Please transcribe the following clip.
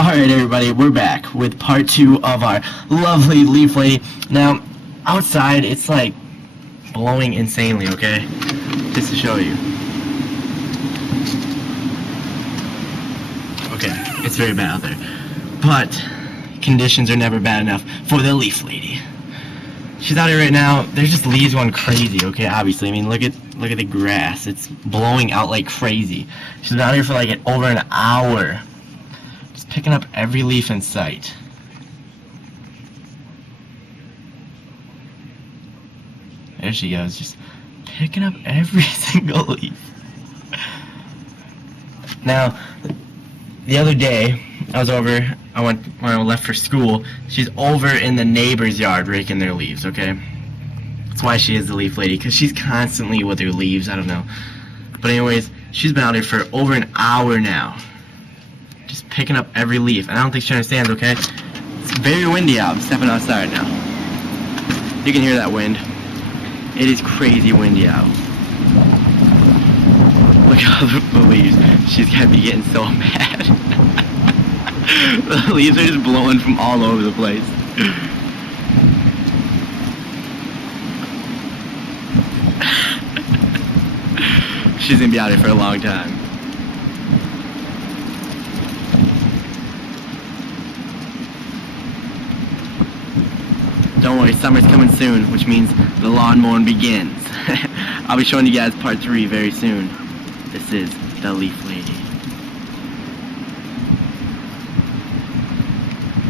Alright everybody, we're back with part 2 of our lovely leaf lady. Now, outside it's like blowing insanely, okay? Just to show you. Okay, it's very bad out there. But conditions are never bad enough for the leaf lady. She's out here right now. There's just leaves going crazy, okay, obviously. I mean, look at the grass. It's blowing out like crazy. She's been out here for like over an hour. Just picking up every leaf in sight. There she goes, just picking up every single leaf. Now, the other day, when I left for school, she's over in the neighbor's yard raking their leaves, okay? That's why she is the leaf lady, because she's constantly with her leaves, I don't know. But anyways, she's been out here for over an hour now. Just picking up every leaf, and I don't think she understands, okay? It's very windy out. I'm stepping outside now. You can hear that wind. It is crazy windy out. Look at all the leaves. She's gotta be getting so mad. The leaves are just blowing from all over the place. She's gonna be out here for a long time. Don't worry, summer's coming soon, which means the lawn mowing begins. I'll be showing you guys part 3 very soon. This is the Leaf Lady.